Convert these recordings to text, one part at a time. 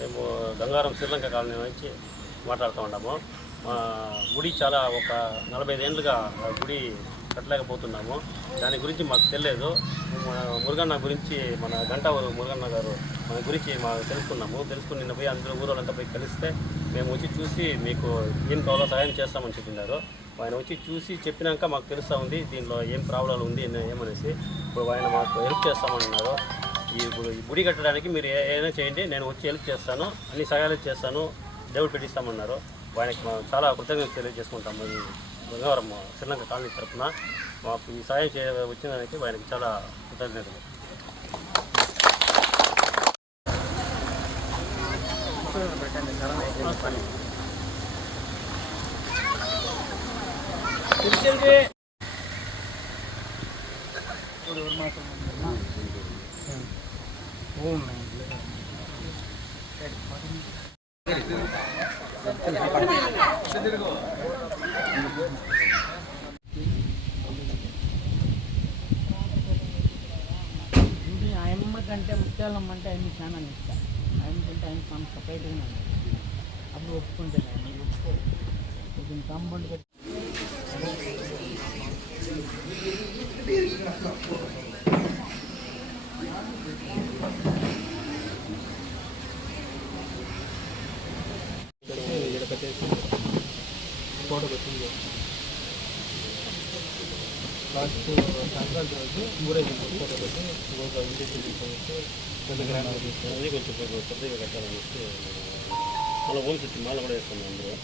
మేము గంగారం శ్రీలంక కాలనీ నుంచి మాట్లాడుతూ ఉన్నాము. మా గుడి చాలా ఒక 45 ఏళ్ళుగా గుడి కట్టలేకపోతున్నాము. దాని గురించి మాకు తెలియదు. మురుగన్న గురించి మన గంటావూరు మురుగన్న గారు మన గురించి మాకు తెలుసుకుని నిన్న పోయి అందరూ ఊరోళ్ళంతా పోయి కలిస్తే మేము వచ్చి చూసి మీకు ఏం కావాలో సహాయం చేస్తామని చెప్పినారు. ఆయన వచ్చి చూసి చెప్పినాక మాకు తెలుస్తూ ఉంది దీనిలో ఏం ప్రాబ్లం ఉంది ఏమనేసి. ఇప్పుడు ఆయన మాకు హెల్ప్ చేస్తామన్నారు. ఇప్పుడు ఈ గుడి కట్టడానికి మీరు ఏదైనా చేయండి, నేను వచ్చి హెల్ప్ చేస్తాను, అన్ని సహాయాలు చేస్తాను, దేవుడు పెట్టిస్తామన్నారు. ఆయనకి చాలా కృతజ్ఞతలు తెలియజేసుకుంటాము. ఈ గంగావరం శ్రీలంక కాలనీ తరఫున మాకు ఈ సహాయం వచ్చినందుకు ఆయనకి చాలా కృతజ్ఞతలు. ఆయమ్మ కంటే ముత్యాలమ్మ అంటే ఆయన చాలా ఇష్టం. ఆయనకంటే ఆయన మనం సపరేట్గా ఉంటుంది. అప్పుడు ఒప్పుకుంటాను ఆయన ఒప్పుకో కొంచెం కాంపౌండ్ పెట్టి ఫోటో పెట్టింది. లాస్ట్ సంక్రాంతి రోజు ఊరేగింపు ఫోటో పెట్టి ఇంటికి తీసుకొచ్చి కొంచెం పెద్దగా కట్టాలనేసి మళ్ళీ ఓన్ సిటీ మాల కూడా వేస్తాను అందరూ.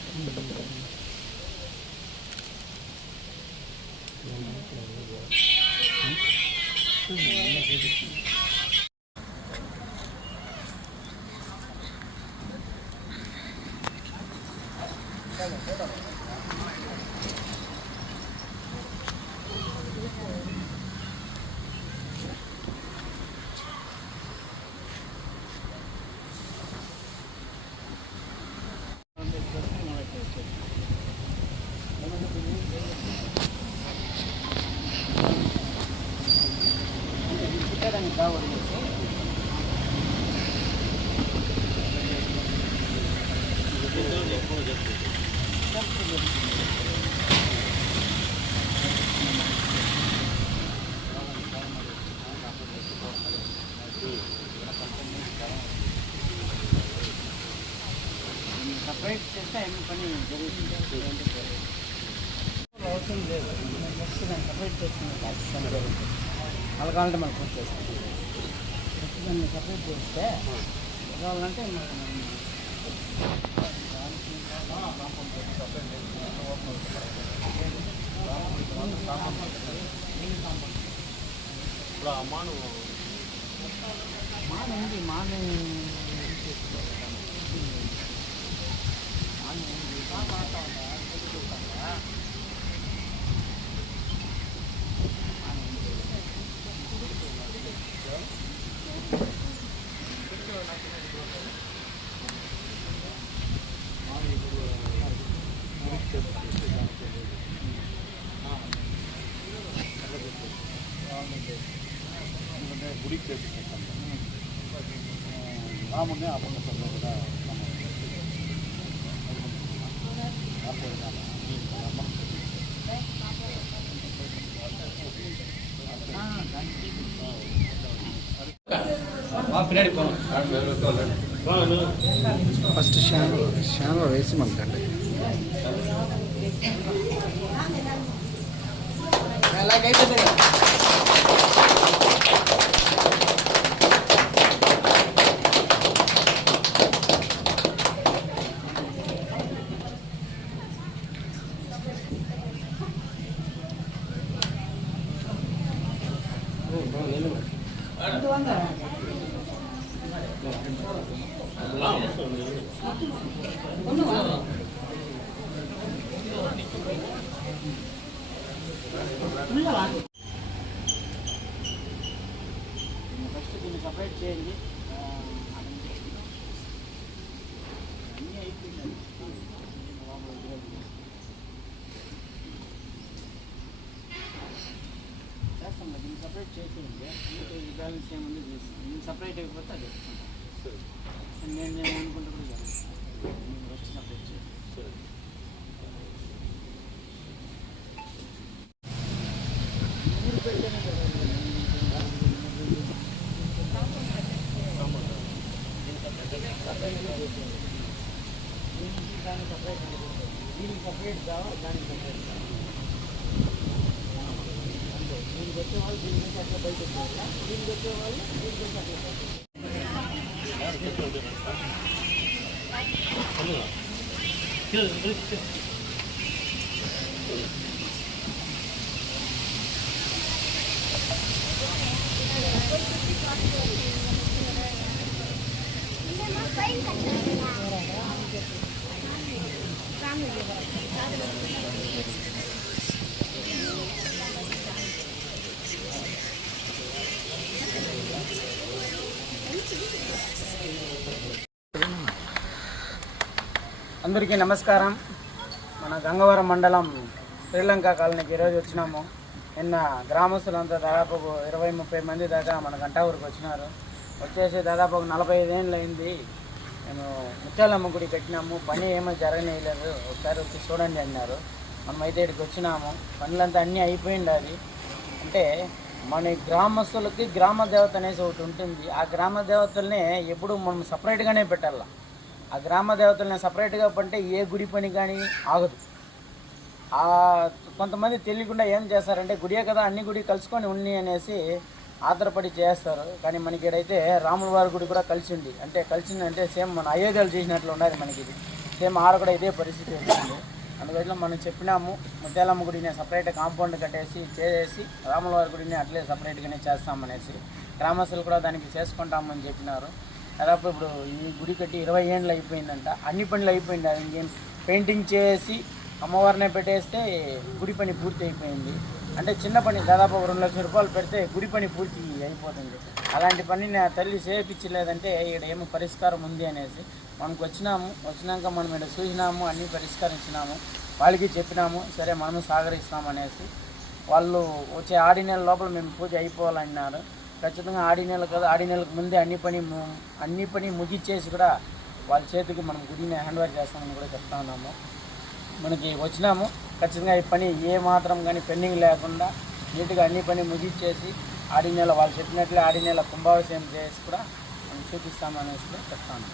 సపరేట్ చేస్తే ఆయన పని జరుగుతుంది. అవసరం లేదు, నెక్స్ట్ దాన్ని సపరేట్ చేస్తుంది. అలా కావాలంటే మనం పూర్తి చేస్తాం. నెక్స్ట్ దాన్ని సపరేట్ చేస్తే కావాలంటే గుడికి చేపిస్తాం. రాముడిని అప్పుడు కూడా ఫస్ట్ శాంలో వేసి మనకండి ఎలాగైతే ఫస్ట్ దీన్ని సపరేట్ చేయండి. అన్నీ అయిపోయింది. చేస్తాం, దీన్ని సపరేట్ చేసేయండి. బ్యాలెన్స్ ఏముంది చేస్తాం. దీన్ని సపరేట్ అయిపోతే అది నేను అనుకుంటూ కూడా ఫస్ట్ సపరేట్ చేసి దీనికి సపరేట్ కావాలి, దానికి సపరేట్ కావాలి. అంతే, దీనికి వచ్చేవాళ్ళు దీని నుంచి అట్లా బయట వచ్చేవాళ్ళు, దీనికి వచ్చేవాళ్ళు దీనికి వచ్చి అట్లా అందరికీ నమస్కారం. మన గంగవరం మండలం శ్రీలంక కాలనీకి ఈరోజు వచ్చినాము. నిన్న గ్రామస్తులంతా దాదాపు 20-30 మంది దాకా మన గంటా ఊరికి వచ్చినారు. వచ్చేసి దాదాపు ఒక 45 ఏళ్ళు అయింది. నేను ముత్యాలమ్మ గుడి కట్టినాము, పని ఏమీ జరగనేయలేదు, ఒకసారి వచ్చి చూడండి అన్నారు. మనమైతే ఇక్కడికి వచ్చినాము. పనులంతా అన్నీ అయిపోయింది. అది అంటే మన గ్రామస్తులకి గ్రామ దేవత అనేసి ఒకటి ఉంటుంది. ఆ గ్రామ దేవతల్ని ఎప్పుడు మనం సపరేట్గానే పెట్టాల. ఆ గ్రామ దేవతల్ని సపరేట్గా పంటే ఏ గుడి పని కానీ ఆగదు. కొంతమంది తెలియకుండా ఏం చేస్తారంటే గుడియే కదా అన్ని గుడి కలుసుకొని ఉన్ని అనేసి ఆధారపడి చేస్తారు. కానీ మనకి ఇక్కడైతే రాముల వారి గుడి కూడా కలిసింది. అంటే కలిసిందంటే సేమ్ మన అయోధ్యలు చేసినట్లు ఉన్నది మనకి. ఇది సేమ్ ఆడ కూడా ఇదే పరిస్థితి వచ్చింది. అందువల్ల మనం చెప్పినాము ముత్యాలమ్మ గుడిని సపరేట్ కాంపౌండ్ కట్టేసి చేసి రాముల వారి గుడిని అట్లే సపరేట్గానే చేస్తామనేసి గ్రామస్తులు కూడా దానికి చేసుకుంటామని చెప్పినారు. దాదాపు ఇప్పుడు ఈ గుడి కట్టి 20 ఏళ్ళు అయిపోయిందంట. అన్ని పనులు అయిపోయింది. అది ఇంకేం పెయింటింగ్ చేసి అమ్మవారినే పెట్టేస్తే గుడి పని పూర్తి అయిపోయింది. అంటే చిన్న పని దాదాపు 2 లక్షల రూపాయలు పెడితే గుడి పని పూర్తి అయిపోతుంది. అలాంటి పని నా తల్లి చేయించలేదంటే ఇక్కడ ఏమో పరిష్కారం ఉంది అనేసి మనకు వచ్చినాక మనం ఇక్కడ చూసినాము, అన్నీ పరిష్కరించినాము, వాళ్ళకి చెప్పినాము. సరే మనము సహకరిస్తామనేసి వాళ్ళు వచ్చే ఆడి నెల లోపల మేము పూజ అయిపోవాలన్నారు. ఖచ్చితంగా ఆడి నెల కదా, ఆడి నెలకు ముందే అన్ని పని ముగిచ్చేసి కూడా వాళ్ళ చేతికి మనం గుడిని హ్యాండ్ ఓవర్ చేస్తామని కూడా చెప్తా ఉన్నాము. మనకి వచ్చినాము, ఖచ్చితంగా ఈ పని ఏ మాత్రం కానీ పెండింగ్ లేకుండా నీట్గా అన్ని పని ముగిచ్చేసి ఆడి నెల వాళ్ళు చెప్పినట్లే ఆడి నెల కుంభాభిషేకం చేసి కూడా మనం చూపిస్తామనేసి కూడా చెప్తాను.